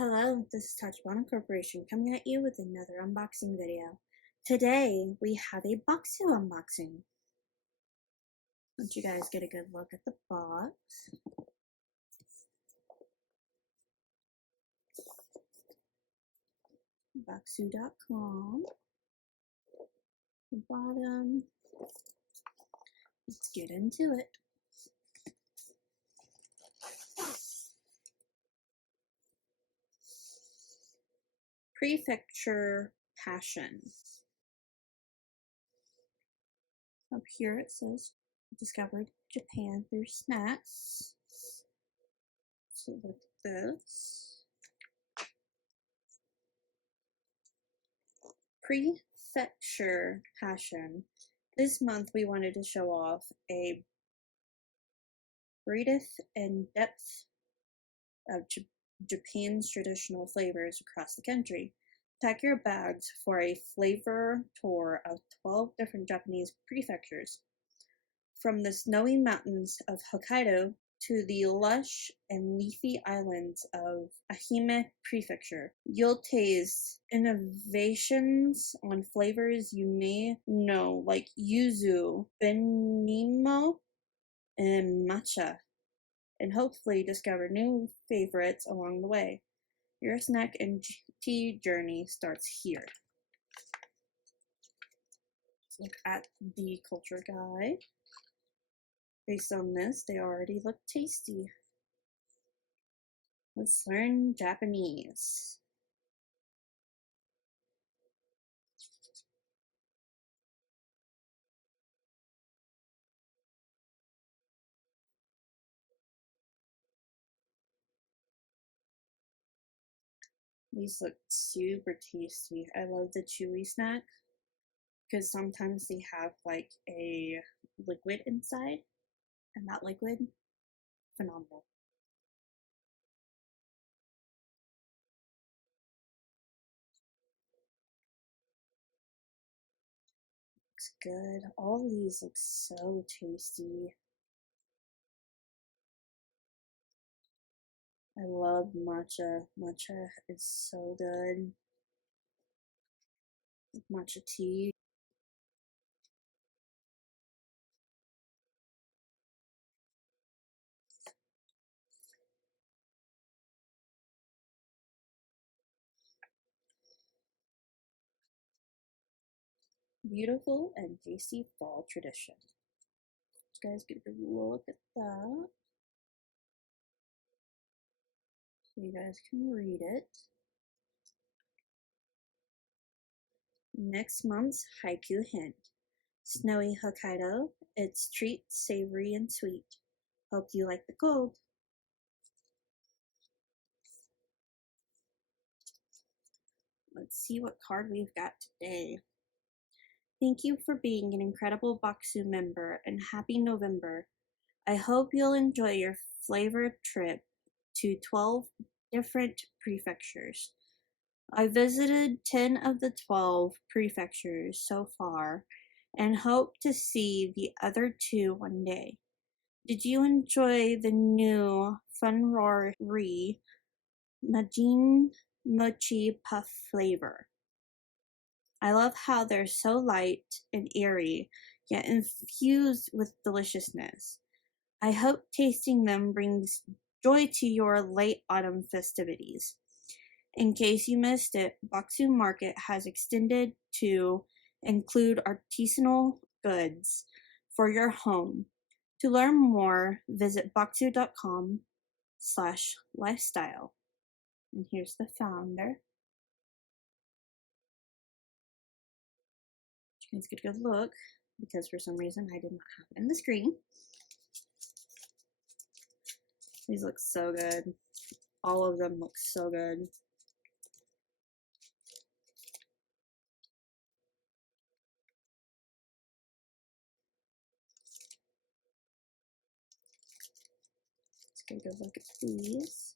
Hello, this is Tachibana Corporation coming at you with another unboxing video. Today we have a Bokksu unboxing. Let you guys get a good look at the box. Bokksu.com. The bottom. Let's get into it. Prefecture Passion. Up here it says discovered Japan through snacks. So look at this. Prefecture Passion. This month we wanted to show off a breadth and depth of Japan's traditional flavors across the country. Pack your bags for a flavor tour of 12 different Japanese prefectures. From the snowy mountains of Hokkaido to the lush and leafy islands of Ehime Prefecture, you'll taste innovations on flavors you may know, like yuzu, benimo, and matcha, and hopefully discover new favorites along the way. Your snack and tea journey starts here. Let's look at the culture guide. Based on this, they already look tasty. Let's learn Japanese. These look super tasty. I love the chewy snack because sometimes they have like a liquid inside, and that liquid, phenomenal. Looks good. All of these look so tasty. I love matcha. Matcha is so good. Matcha tea. Beautiful and tasty fall tradition. You guys get a look at that. So you guys can read it. Next month's haiku hint. Snowy Hokkaido, it's treat savory and sweet. Hope you like the cold. Let's see what card we've got today. Thank you for being an incredible Bokksu member and happy November. I hope you'll enjoy your flavored trip to 12 different prefectures. I visited 10 of the 12 prefectures so far and hope to see the other 2 one day. Did you enjoy the new Funrori Majin Mochi Puff flavor? I love how they're so light and airy, yet infused with deliciousness. I hope tasting them brings joy to your late autumn festivities. In case you missed it, Bokksu Market has extended to include artisanal goods for your home. To learn more, visit bokksu.com/lifestyle. And here's the founder. You guys get a good look because for some reason I did not have it in the screen. These look so good. All of them look so good. Let's get a good look at these.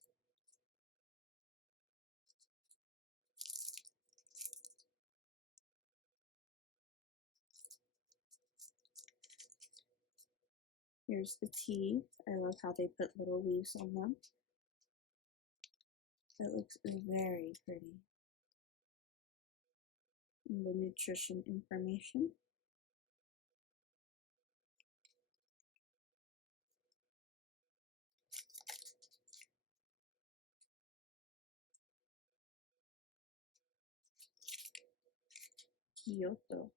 Here's the tea. I love how they put little leaves on them. It looks very pretty. And the nutrition information. Kyoto.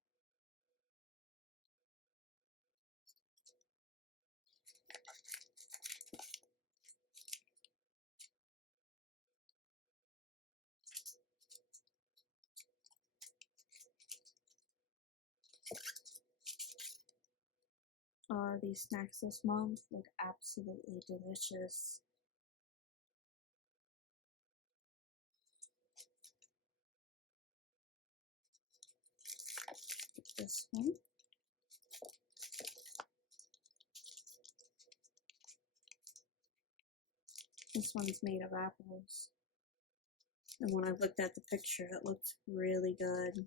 These snacks this month look absolutely delicious. This one. This one's made of apples. And when I looked at the picture, it looked really good.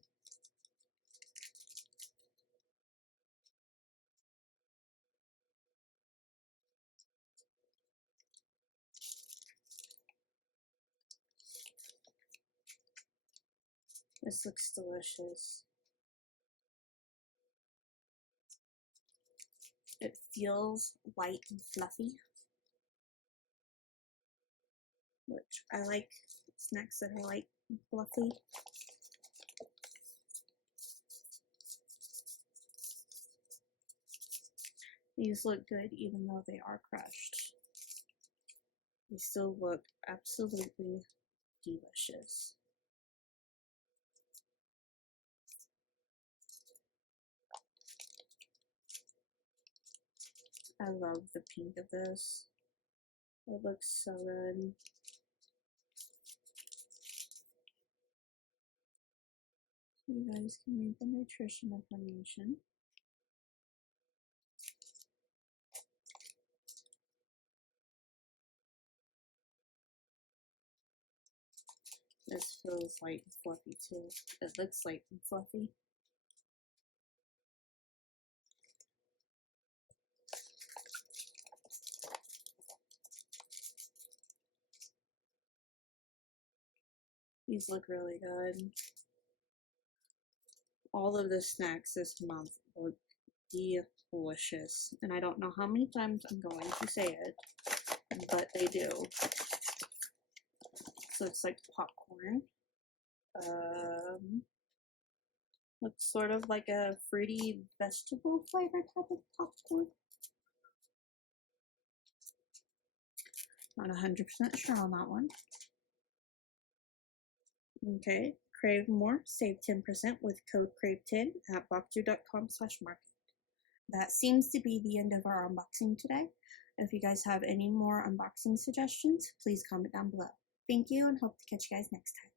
This looks delicious. It feels light and fluffy, which I like snacks that are light and fluffy. These look good even though they are crushed. They still look absolutely delicious. I love the pink of this. It looks so good. So you guys can read the nutrition information. This feels light and fluffy too. It looks light and fluffy. These look really good. All of the snacks this month look delicious. And I don't know how many times I'm going to say it, but they do. So it's like popcorn. Looks sort of like a fruity vegetable flavor type of popcorn. Not 100% sure on that one. Okay, crave more, save 10% with code CRAVE10 at bokksu.com/market. That seems to be the end of our unboxing today. If you guys have any more unboxing suggestions, please comment down below. Thank you and hope to catch you guys next time.